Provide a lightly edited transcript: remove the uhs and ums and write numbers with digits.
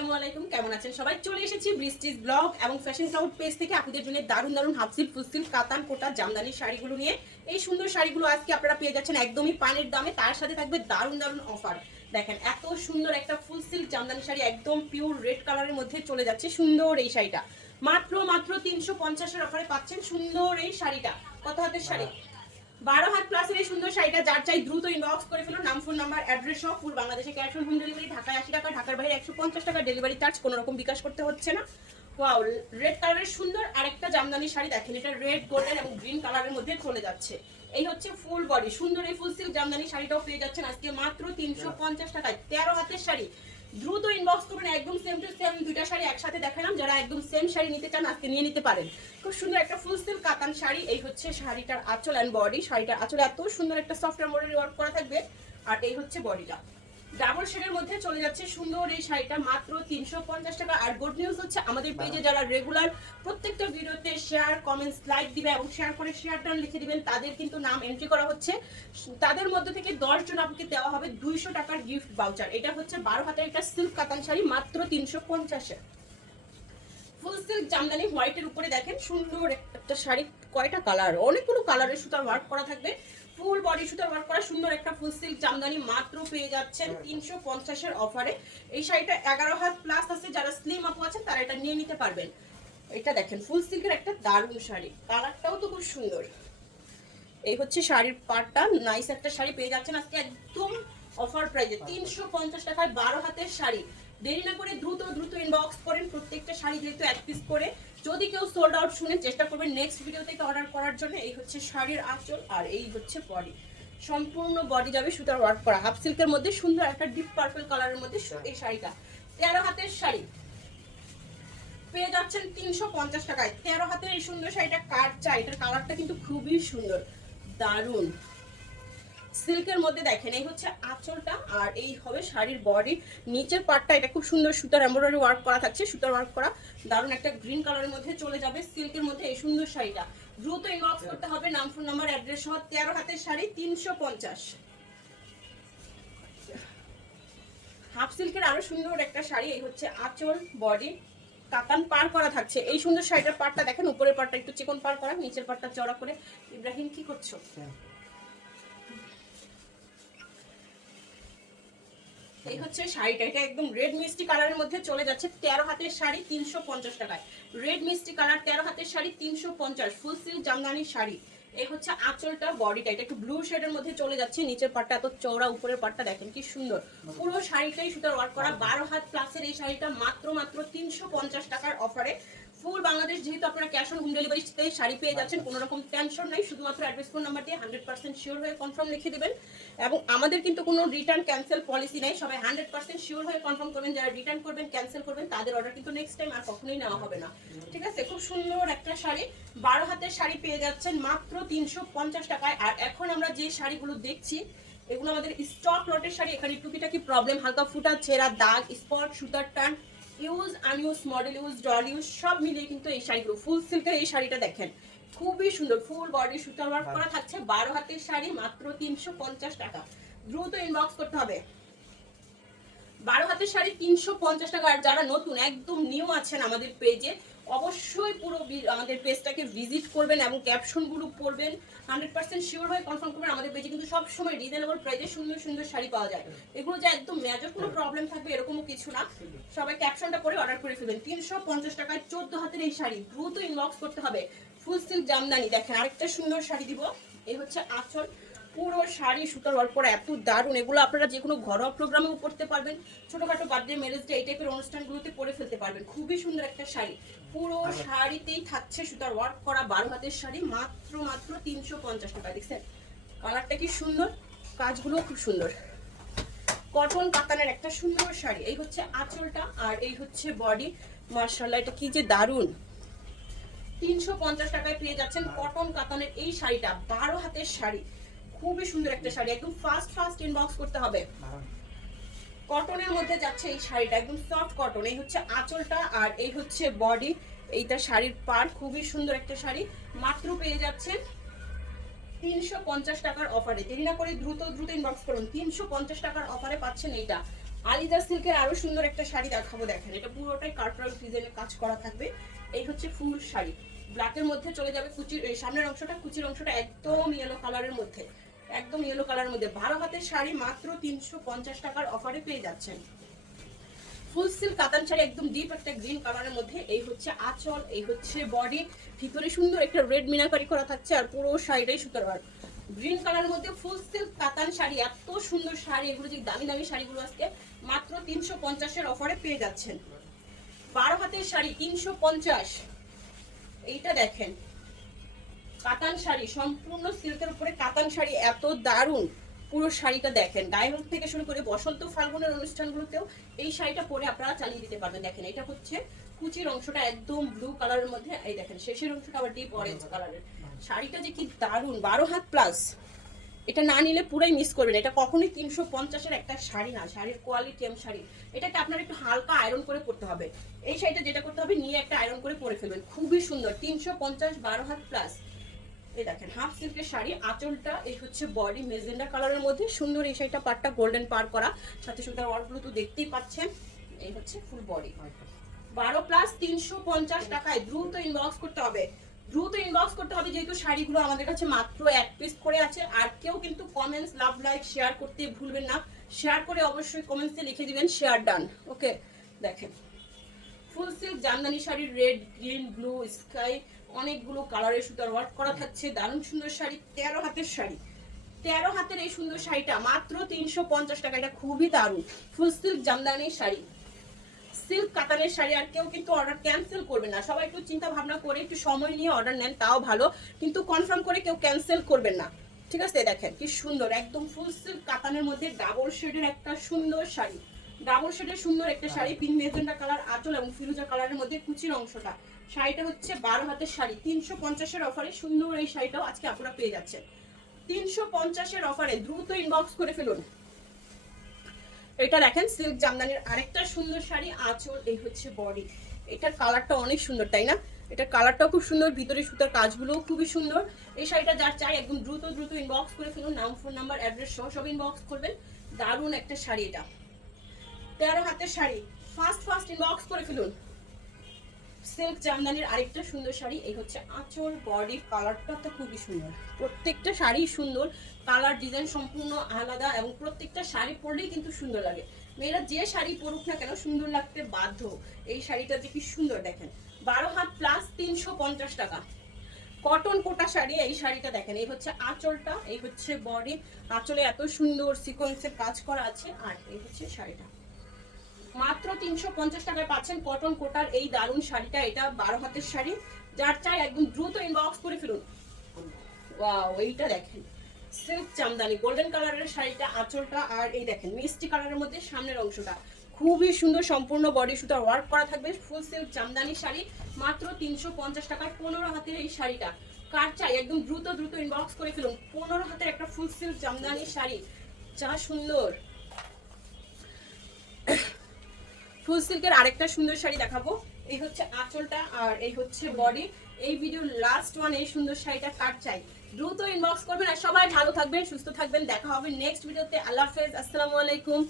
আসসালামু আলাইকুম, কেমন আছেন সবাই? চলে এসেছি বৃষ্টিজ ব্লগ এবং ফ্যাশন ক্লাউড পেজ থেকে আপনাদের জন্য দারুণ দারুণ হাফ সিল্ক, ফুল সিল্ক, কাতান, কোটা, জামদানি শাড়িগুলো নিয়ে। এই সুন্দর শাড়িগুলো আজকে আপনারা পেয়ে যাচ্ছেন একদমই পানির দামে, তার সাথে থাকবে দারুণ দারুণ অফার। দেখেন এত সুন্দর একটা ফুল সিল্ক জামদানি শাড়ি, একদম পিওর রেড কালারের মধ্যে চলে যাচ্ছে সুন্দর এই শাড়িটা। মাত্র 350-এর অফারে পাচ্ছেন সুন্দর এই শাড়িটা। কত হাতের শাড়ি? 12 হাত প্লাসের এই সুন্দর শাড়িটা যার চাই দ্রুত ইনবক্স করে ফেলুন। নাম, ফোন নাম্বার, অ্যাড্রেস সহ ফুল বাংলাদেশে ক্যাশ অন হোম ডেলিভারি। ঢাকায় 80 টাকা, ঢাকার বাইরে 150 টাকা ডেলিভারি চার্জ, কোনো রকম বিকাশ করতে হচ্ছে না। ওয়াও, রেড কালারের সুন্দর আরেকটা জামদানি শাড়ি দেখেন, এটা রেড, গোল্ডেন এবং গ্রিন কালারের মধ্যে চলে যাচ্ছে। এই হচ্ছে ফুল বডি সুন্দর এই ফুল সিল্ক জামদানি শাড়িটাও পেয়ে যাচ্ছেন আজকে মাত্র 350 টাকায়। 13 হাতের শাড়ি, দ্রুত ইনবক্স করুন। একদম সেম টু সেম দুইটা শাড়ি একসাথে দেখালাম, যারা একদম সেম শাড়ি নিতে চান আজকে নিয়ে নিতে পারেন। খুব সুন্দর একটা ফুল সিল্ক কাতান শাড়ি। এই হচ্ছে শাড়িটার আঁচল এন্ড বডি। শাড়িটার আঁচলে এত সুন্দর একটা সফট এমব্রয়ডারি ওয়ার্ক করা থাকবে, আর এই হচ্ছে বডিটা। ডাবল শেডের মধ্যে চলে যাচ্ছে সুন্দর এই শাড়িটা মাত্র 350 টাকা। আর গুড নিউজ হচ্ছে আমাদের পেজে যারা রেগুলার প্রত্যেকটা ভিডিওতে শেয়ার, কমেন্টস, লাইক দিবে এবং শেয়ার করে শেয়ার টার্ন লিখে দিবেন, তাদের কিন্তু নাম এন্ট্রি করা হচ্ছে। তাদের মধ্যে থেকে 10 জন আপনাকে দেওয়া হবে 200 টাকার গিফট ভাউচার। এটা হচ্ছে 12 হাতের একটা সিল্ক কাতান শাড়ি মাত্র 350-এ। ফুল সিল্ক জামদানি হোয়াইটের উপরে দেখেন সুন্দর একটা শাড়ি, কয়টা কালার, অনেকগুলো কালারের সুতার ওয়ার্ক করা থাকবে। ফুল বডি সুতার ওয়ার্ক করা সুন্দর একটা ফুল সিল্ক জামদানি মাত্র পেয়ে যাচ্ছেন 350-এর অফারে। এই শাড়িটা 11 হাত প্লাস আছে, যারা স্লিম আপু আছেন তারা এটা নিয়ে নিতে পারবেন। এটা দেখেন ফুল সিল্কের একটা দারুণ শাড়ি, কালারটাও তো খুব সুন্দর। এই হচ্ছে শাড়ির পাড়টা, নাইস একটা শাড়ি পেয়ে যাচ্ছেন আজকে একদম অফার প্রাইসে 350 টাকায় 12 হাতের শাড়ি। দেরি না করে দ্রুত দ্রুত ইনবক্স করেন, প্রত্যেকটা শাড়ি যেহেতু এক পিস করে। যদি কেউ সোল্ড আউট শুনে চেষ্টা করবেন নেক্সট ভিডিও থেকে অর্ডার করার জন্য। এই হচ্ছে শাড়ির আঁচল আর এই হচ্ছে বডি, সম্পূর্ণ বডি যাবে সুতার ওয়ার্ক করা হাফ সিল্কের মধ্যে সুন্দর একটা ডিপ পার্পল কালারের মধ্যে এই শাড়িটা। 13 হাতের শাড়ি পেয়ে যাচ্ছেন 350 টাকায়। 13 হাতের এই সুন্দর শাড়িটা কার চাই, এটার কালারটা কিন্তু খুবই সুন্দর, দারুন সিল্কের মধ্যে। দেখেন এই হচ্ছে আঁচলটা আর এই হবে শাড়ির বডি। নিচের পার্টটা এটা খুব সুন্দর সুতার এমব্রয়ডারি ওয়ার্ক করা থাকছে, সুতার ওয়ার্ক করা দারুন একটা গ্রিন কালারের মধ্যে চলে যাবে সিল্কের মধ্যে এই সুন্দর শাড়িটা। দ্রুত ইনবক্স করতে হবে, নাম, ফোন নাম্বার, অ্যাড্রেস সহ। 13 হাতের শাড়ি 350। হাফ সিল্কের আরো সুন্দর একটা শাড়ি, এই হচ্ছে আঁচল, বডি, কাতান পার করা থাকছে। এই সুন্দর শাড়িটার পাটটা দেখেন, উপরের পাটটা একটু চিকন পার করা, নিচের পাটটা চড়া করে। ইব্রাহিম কি করছো? এই হচ্ছে শাড়িটা, এটা একদম রেড মিষ্টি কালারের মধ্যে চলে যাচ্ছে। 13 হাতের শাড়ি 350 টাকায়। রেড মিষ্টি কালার 13 হাতের শাড়ি 350, ফুল সিল্ক জামদানি শাড়ি। এই হচ্ছে আঁচলটা, বডিটা এটা একটু ব্লু শেডের মধ্যে চলে যাচ্ছে। নিচের পাটটা এত চওড়া, উপরের পাটটা দেখেন কি সুন্দর। পুরো শাড়িটাই সুতার ওয়ার্ক করা। 12 হাত প্লাসের এই শাড়িটা মাত্র 350 টাকার অফারে। ফুল বাংলাদেশ যেহেতু আপনারা ক্যাশ অন হোম ডেলিভারিতে শাড়ি পেয়ে যাচ্ছেন, কোনো রকম টেনশন নাই। শুধুমাত্র অ্যাড্রেস, ফোন নাম্বার দিয়ে 100% শিওর হয়ে কনফার্ম লিখে দিবেন। এবং আমাদের কিন্তু কোনো রিটার্ন ক্যান্সেল পলিসি নাই, সবাই 100% শিওর হয়ে কনফার্ম করবেন। যারা রিটার্ন করবেন, ক্যান্সেল করবেন, তাদের অর্ডার কিন্তু নেক্সট টাইম আর কখনোই নেওয়া হবে না, ঠিক আছে? খুব সুন্দর একটা শাড়ি, 12 হাতের শাড়ি পেয়ে যাচ্ছেন মাত্র 350 টাকায়। আর এখন আমরা যে শাড়িগুলো দেখছি এগুলো আমাদের স্টক লটের শাড়ি। এখানে টুকিটাকি প্রবলেম, হালকা ফুটা, ছেঁড়া, দাগ, স্পট, সুতার টান, use আনইউজ, model use, doll use সব মিলিয়ে কিন্তু এই শাড়িগুলো। ফুল সিল্কের এই শাড়িটা দেখেন খুবই সুন্দর, ফুল বডি সুতার ওয়ার্ক করা থাকছে। 12 হাতের শাড়ি মাত্র 350 টাকা। দ্রুত ইনবক্স করতে হবে। 12 হাতের শাড়ি 350 টাকা। আর যারা নতুন একদম নিউ আছেন আমাদের পেজে, অবশ্যই পুরো আমাদের পেজটাকে ভিজিট করবেন এবং ক্যাপশনগুলো পড়বেন। 100% শিওর হয়ে কনফার্ম করবেন। আমাদের পেজে কিন্তু সবসময় রিজনেবল প্রাইসে সুন্দর সুন্দর শাড়ি পাওয়া যায়। এগুলো যে একদম মেজর কোনো প্রবলেম থাকবে এরকমও কিছু না। সবাই ক্যাপশনটা পড়ে অর্ডার করে ফেলবেন। 350 টাকায় 14 হাতের এই শাড়ি, দ্রুত ইনবক্স করতে হবে। ফুল সিল্ক জামদানি দেখেন আরেকটা সুন্দর শাড়ি দিব। এই হচ্ছে আঁচল, পুরো শাড়ি সুতার ওয়ার্ক করা এত দারুণ। এগুলো আপনারা যে কোনো ঘরোয়া প্রোগ্রামেও পড়তে পারবেন, ছোটখাটো বার্থডে, ম্যারেজ ডে এই টাইপের অনুষ্ঠানগুলোতে পরে ফেলতে পারবেন। খুবই সুন্দর একটা শাড়ি, পুরো শাড়িতেই থাকছে সুতার ওয়ার্ক করা। 12 হাতের শাড়ি মাত্র 350 টাকা। দেখছেন কালারটা কি সুন্দর, কাজগুলো খুব সুন্দর। কটন কাতানের একটা সুন্দর শাড়ি। এই হচ্ছে আঁচলটা আর এই হচ্ছে বডি। মাশাআল্লাহ, এটা কি যে দারুণ। 350 টাকায় পেয়ে যাচ্ছেন কটন কাতানের এই শাড়িটা। 12 হাতের শাড়ি, খুবই সুন্দর একটা শাড়ি। একদম ফাস্ট ইনবক্স করতে হবে। কটনের মধ্যে যাচ্ছে এই শাড়িটা, একদম সফট কটন। এই হচ্ছে আঁচলটা আর এই হচ্ছে বডি। এইটা শাড়ির পার, খুবই সুন্দর একটা শাড়ি। মাত্র পেয়ে যাচ্ছেন 350 টাকার অফারে। দেরি না করে দ্রুত দ্রুত ইনবক্স করুন। 350 টাকার অফারে পাচ্ছেন এইটা। আলিজা সিল্কের আরো সুন্দর একটা শাড়ি দেখাবো, দেখেন এটা পুরোটাই কাটওয়ার্ক ডিজাইনের কাজ করা থাকবে। এই হচ্ছে ফুল শাড়ি, ব্ল্যাকের মধ্যে চলে যাবে কুচির সামনের অংশটা, কুচির অংশটা একদম ইয়েলো কালারের মধ্যে, একদম ইয়েলো কালারের মধ্যে 12 হাতের শাড়ি মাত্র 350 টাকার অফারে পেয়ে যাচ্ছেন। ফুল সিল্ক কাতান শাড়ি একদম ডিপ একটা গ্রিন কালারের মধ্যে। এই হচ্ছে আঁচল, এই হচ্ছে বডি, ভিতরে সুন্দর একটা রেড মিনাকারি করা থাকছে আর পুরো শাড়িটাই সুতার ওয়ার্ক। গ্রিন কালারের মধ্যে ফুল সিল্ক কাতান শাড়ি, এত সুন্দর শাড়ি, এগুলো যে দামি দামি শাড়িগুলো আজকে মাত্র 350-এর অফারে পেয়ে যাচ্ছেন। 12 হাতের শাড়ি 350। এইটা দেখেন কাতান শাড়ি, সম্পূর্ণ সিল্কের উপরে কাতান শাড়ি, এত দারুণ। পুরো শাড়িটা দেখেন, গায়ে হলুদ থেকে শুরু করে বসন্ত ফাল্গুনের অনুষ্ঠানগুলোতেও এই শাড়িটা পরে আপনারা চালিয়ে দিতে পারবেন। দেখেন এটা হচ্ছে কুচির অংশটা একদম ব্লু কালারের মধ্যে, এই দেখেন শেষের অংশটা আবার ডিপ অরেঞ্জ কালারের। শাড়িটা যে কি দারুণ, 12 হাত প্লাস। এটা না নিলে পুরাই মিস করবেন। এটা কখনোই 350-এর একটা শাড়ি না, শাড়ির কোয়ালিটি এম শাড়ি। এটাকে আপনার একটু হালকা আয়রন করে পরতে হবে। এই শাড়িটা যেটা করতে হবে, নিয়ে একটা আয়রন করে পরে ফেলবেন, খুবই সুন্দর। 350, 12 হাত প্লাস। এই দেখেন হাফ সিল্কের শাড়ি, আঁচলটা, এই হচ্ছে বডি মেজেন্ডা কালারের মধ্যে সুন্দর। এই শাড়িটা পাটটা গোল্ডেন পার করা, সাথে সুতার ওয়ার্কগুলো তো দেখতেই পাচ্ছেন। এই হচ্ছে ফুল বডি, 12 প্লাস 350 টাকায়। দ্রুত ইনবক্স করতে হবে, দ্রুত ইনবক্স করতে হবে, যেহেতু শাড়িগুলো আমাদের কাছে মাত্র 1 পিস করে আছে। আর কেউ কিন্তু কমেন্টস, লাভ, লাইক, শেয়ার করতে ভুলবেন না। শেয়ার করে অবশ্যই কমেন্টসে লিখে দিবেন শেয়ার ডান। ওকে, দেখেন full silk jamdani sari, red, green, blue, sky, অনেকগুলো কালারের সুতার ওয়ার্ক করা থাকছে। দারুণ সুন্দর শাড়ি, 13 হাতের শাড়ি, 13 হাতের এই সুন্দর শাড়িটা মাত্র 350 টাকা। এটা খুবই দারুণ ফুল সিল্ক জামদানি শাড়ি, সিল্ক কাতানের শাড়ি। আর কেউ কিন্তু অর্ডার ক্যান্সেল করবে না, সবাই একটু চিন্তা ভাবনা করে একটু সময় নিয়ে অর্ডার নেন, তাও ভালো, কিন্তু কনফার্ম করে কেউ ক্যান্সেল করবেন না, ঠিক আছে? দেখেন কি সুন্দর, একদম ফুল সিল্ক কাতানের মধ্যে ডাবল শেডের একটা সুন্দর শাড়ি, ডাবল শেডের সুন্দর একটা শাড়ি, পিঙ্ক মেজেন্টা কালার আঁচল এবং ফিরোজা কালারের মধ্যে কুচির অংশটা। শাড়িটা হচ্ছে 12 হাতের শাড়ি, 350-এর অফারে সুন্দর এই শাড়িটাও আজকে আপনারা পেয়ে যাচ্ছেন 350-এর অফারে। দ্রুত ইনবক্স করে ফেলুন। এটা দেখেন সিল্ক জামদানির আরেকটা সুন্দর শাড়ি, আঁচল, এই হচ্ছে বডি। এটার কালারটা অনেক সুন্দর, তাই না? এটার কালারটাও খুব সুন্দর, ভিতরে সুতার কাজগুলোও খুবই সুন্দর। এই শাড়িটা যার চাই একদম দ্রুত দ্রুত ইনবক্স করে ফেলুন, নাম, ফোন নাম্বার, অ্যাড্রেস সহ সব ইনবক্স করবেন। দারুণ একটা শাড়ি, এটা 13 হাতের শাড়ি, ফার্স্ট ফার্স্ট ইনবক্স করে ফেলুন। সিল্ক জামদানির আরেকটা সুন্দর শাড়ি, এই হচ্ছে আঁচল, বডি, কালারটা তো খুবই সুন্দর। প্রত্যেকটা শাড়ি সুন্দর, কালার ডিজাইন সম্পূর্ণ আলাদা এবং প্রত্যেকটা শাড়ি পরলেই কিন্তু সুন্দর লাগে। মেয়েরা যে শাড়ি পরুক না কেন সুন্দর লাগতে বাধ্য। এই শাড়িটা যে কি সুন্দর, দেখেন 12 হাত প্লাস 350 টাকা। কটন কোটা শাড়ি, এই শাড়িটা দেখেন, এই হচ্ছে আঁচলটা, এই হচ্ছে বডি, আঁচলে এত সুন্দর সিকোয়েন্সের কাজ করা আছে। আর এই হচ্ছে শাড়িটা, মাত্র 350 টাকায় পাচ্ছেন কটন কোটার এই দারুণ শাড়িটা। এটা 12 হাতের শাড়ি, যার চাই একদম দ্রুত ইনবক্স করে ফেলুন। ওয়াও, এইটা দেখেন সিল্ক জামদানি গোল্ডেন কালারের শাড়িটা, আঁচলটা, আর এই দেখেন মিষ্টি কালারের মধ্যে সামনের অংশটা, খুবই সুন্দর। সম্পূর্ণ বডি সুতার ওয়ার্ক করা থাকবে, ফুল সিল্ক জামদানি শাড়ি, মাত্র 350 টাকায় 15 হাতের এই শাড়িটা। কার চাই একদম দ্রুত দ্রুত ইনবক্স করে ফেলুন। 15 হাতের একটা ফুল সিল্ক জামদানি শাড়ি, যা সুন্দর। ফুল সিল্কের আরেকটা সুন্দর শাড়ি দেখাবো, এই হচ্ছে আঁচলটা আর এই হচ্ছে বডি। এই ভিডিওর লাস্ট ওয়ান, এই সুন্দর শাড়িটা কার চাই দ্রুত ইনবক্স করবেন। আর সবাই ভালো থাকবেন, সুস্থ থাকবেন, দেখা হবে নেক্সট ভিডিওতে। আল্লাহ হাফেজ, আসসালামু আলাইকুম।